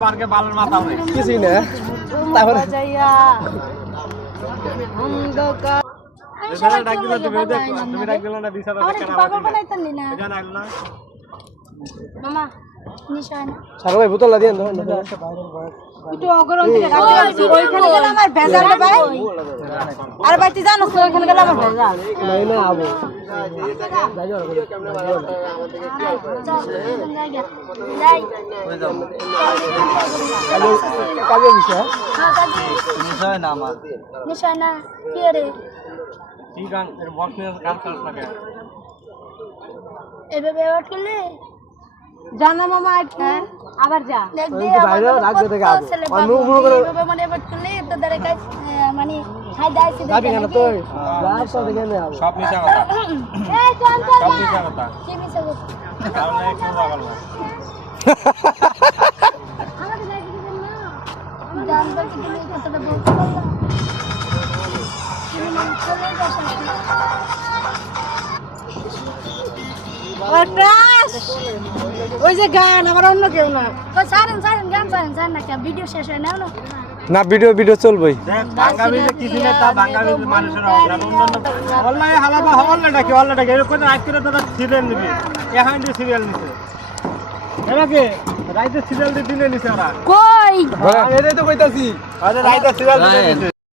পার্কে বালের মাথা নেই কিছুই না তারপরে এছাড়া ডাক দিলে তুমি ডাক দিলে না বিচার মামা নিশান সাগর ভাই বোতল দিয়ে দাও একটু অগরম থেকে কাটতে ওইখানে গেলে আমার ভেজাল রে ভাই আর ভাই তুই জানোস তো ওইখানে গেলে আমার ভেজাল নাই না আবো যাই কাজে বিষয় হ্যাঁ কাজে নিশ্চয় না আমার নিশানা কি রে কি গান এর বক্স নিয়ে গান চালাস না কেন এভাবে ওঠ করলে জানা মামা হ্যাঁ আবার যা দেখ দে বাইরে রাখবে থেকে আবো আমি মুখ করে এভাবে মানে ওঠ করলে তো দাঁড়ে কাজ মানে হাই দাইছি যাবি কেন তুই যা তো দেখে নে আবো সব মিছা কথা এই চল চল সব মিছা কথা কি মিছা কথা তাহলে একটু পাগল না আমাদের লাইফে দিবেন না গান বাকি দিলে কথাটা বলতে পারলাম চলে যাস ওই যে গান আমার অন্য কেউ না সারেন সারেন গান সারেন সারেন না ভিডিও শেষ হয় না না ভিডিও চলবেই দেখ বাঙালি যে কিছু না তা বাঙালি মানুষের অনলাইনে হালাবা অনলাইনটা কি অনলাইনটা এরকম রাত করে তোরা সিরিয়াল নিবি এখন যে সিরিয়াল নিছে এরাকে রাইতে সিরিয়াল দিয়ে দিনে নিছে ওরা কই এটাই তো কইতাছি আরে রাইতে সিরিয়াল দিনে নিছে